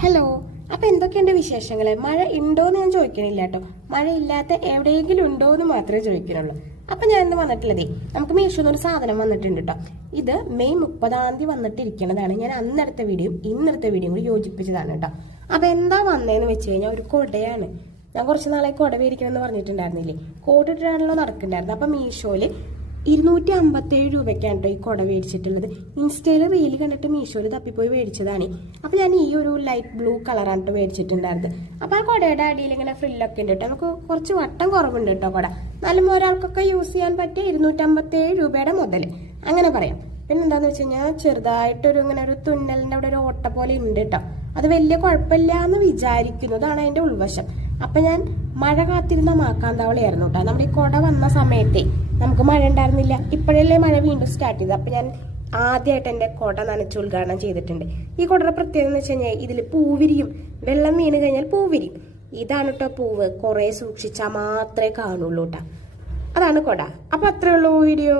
Hello. അപ്പൊ എന്തൊക്കെയുണ്ട് വിശേഷങ്ങള്? മഴ ഉണ്ടോന്ന് ഞാൻ ചോദിക്കണില്ല കേട്ടോ. മഴ ഇല്ലാത്ത എവിടെയെങ്കിലും ഉണ്ടോ എന്ന് മാത്രമേ ചോദിക്കുന്നുള്ളൂ. അപ്പൊ ഞാൻ ഇന്ന് വന്നിട്ടുള്ളതേ, നമുക്ക് മീഷോന്ന് ഒരു സാധനം വന്നിട്ടുണ്ട് കേട്ടോ. ഇത് മെയ് 30 വന്നിട്ടിരിക്കുന്നതാണ്. ഞാൻ അന്നെടുത്ത വീഡിയോ ഇന്നെടുത്ത വീഡിയോ കൂടി യോജിപ്പിച്ചതാണ് കേട്ടോ. അപ്പൊ എന്താ വന്നതെന്ന് വെച്ച് കഴിഞ്ഞാൽ ഒരു കൊടയാണ്. ഞാൻ കുറച്ച് നാളെ കൊട മേടിക്കണമെന്ന് പറഞ്ഞിട്ടുണ്ടായിരുന്നില്ലേ, കോട്ട് ഇട്ടാണല്ലോ നടക്കണ്ടായിരുന്നു. അപ്പൊ മീഷോയില് 257 രൂപയ്ക്കാണ് കേട്ടോ ഈ കൊട മേടിച്ചിട്ടുള്ളത്. ഇൻസ്റ്റയിൽ റീല് കണ്ടിട്ട് മീഷോയിൽ തപ്പിപ്പോയി മേടിച്ചതാണ്. അപ്പൊ ഞാൻ ഈ ഒരു ലൈറ്റ് ബ്ലൂ കളറാണ് കേട്ടോ മേടിച്ചിട്ടുണ്ടായിരുന്നത്. അപ്പൊ ആ കൊടയുടെ അടിയിൽ ഇങ്ങനെ ഫ്രില്ലൊക്കെ ഉണ്ട് കേട്ടോ. നമുക്ക് കുറച്ച് വട്ടം കുറവുണ്ട് കേട്ടോ കൊട. എന്നാലും ഒരാൾക്കൊക്കെ യൂസ് ചെയ്യാൻ പറ്റിയ 257 രൂപയുടെ മുതൽ അങ്ങനെ പറയാം. പിന്നെ എന്താന്ന് വെച്ച് കഴിഞ്ഞാൽ ചെറുതായിട്ടൊരു ഇങ്ങനെ ഒരു തുന്നലിന്റെ അവിടെ ഒരു ഓട്ട പോലെ ഉണ്ട് കേട്ടോ. അത് വലിയ കുഴപ്പമില്ല എന്ന് വിചാരിക്കുന്നതാണ് അതിന്റെ ഉൾവശം. അപ്പൊ ഞാൻ മഴ കാത്തിരുന്ന മാക്കാന്തവളയായിരുന്നു കേട്ടോ. നമ്മുടെ ഈ കൊട വന്ന സമയത്തെ നമുക്ക് മഴ ഉണ്ടായിരുന്നില്ല. ഇപ്പോഴല്ലേ മഴ വീണ്ടും സ്റ്റാർട്ട് ചെയ്തത്. അപ്പൊ ഞാൻ ആദ്യമായിട്ട് എന്റെ കൊട നനച്ച് ഉദ്ഘാടനം ചെയ്തിട്ടുണ്ട്. ഈ കൊടയുടെ പ്രത്യേകത എന്ന് വെച്ച് കഴിഞ്ഞാൽ ഇതിൽ പൂവിരിയും. വെള്ളം വീണ് കഴിഞ്ഞാൽ പൂവിരിയും. ഇതാണ് കേട്ടോ പൂവ്. കുറെ സൂക്ഷിച്ചാൽ മാത്രമേ കാണുള്ളൂ കേട്ടോ. അതാണ് കൊട. അപ്പൊ അത്രേ ഉള്ളൂ വീഡിയോ.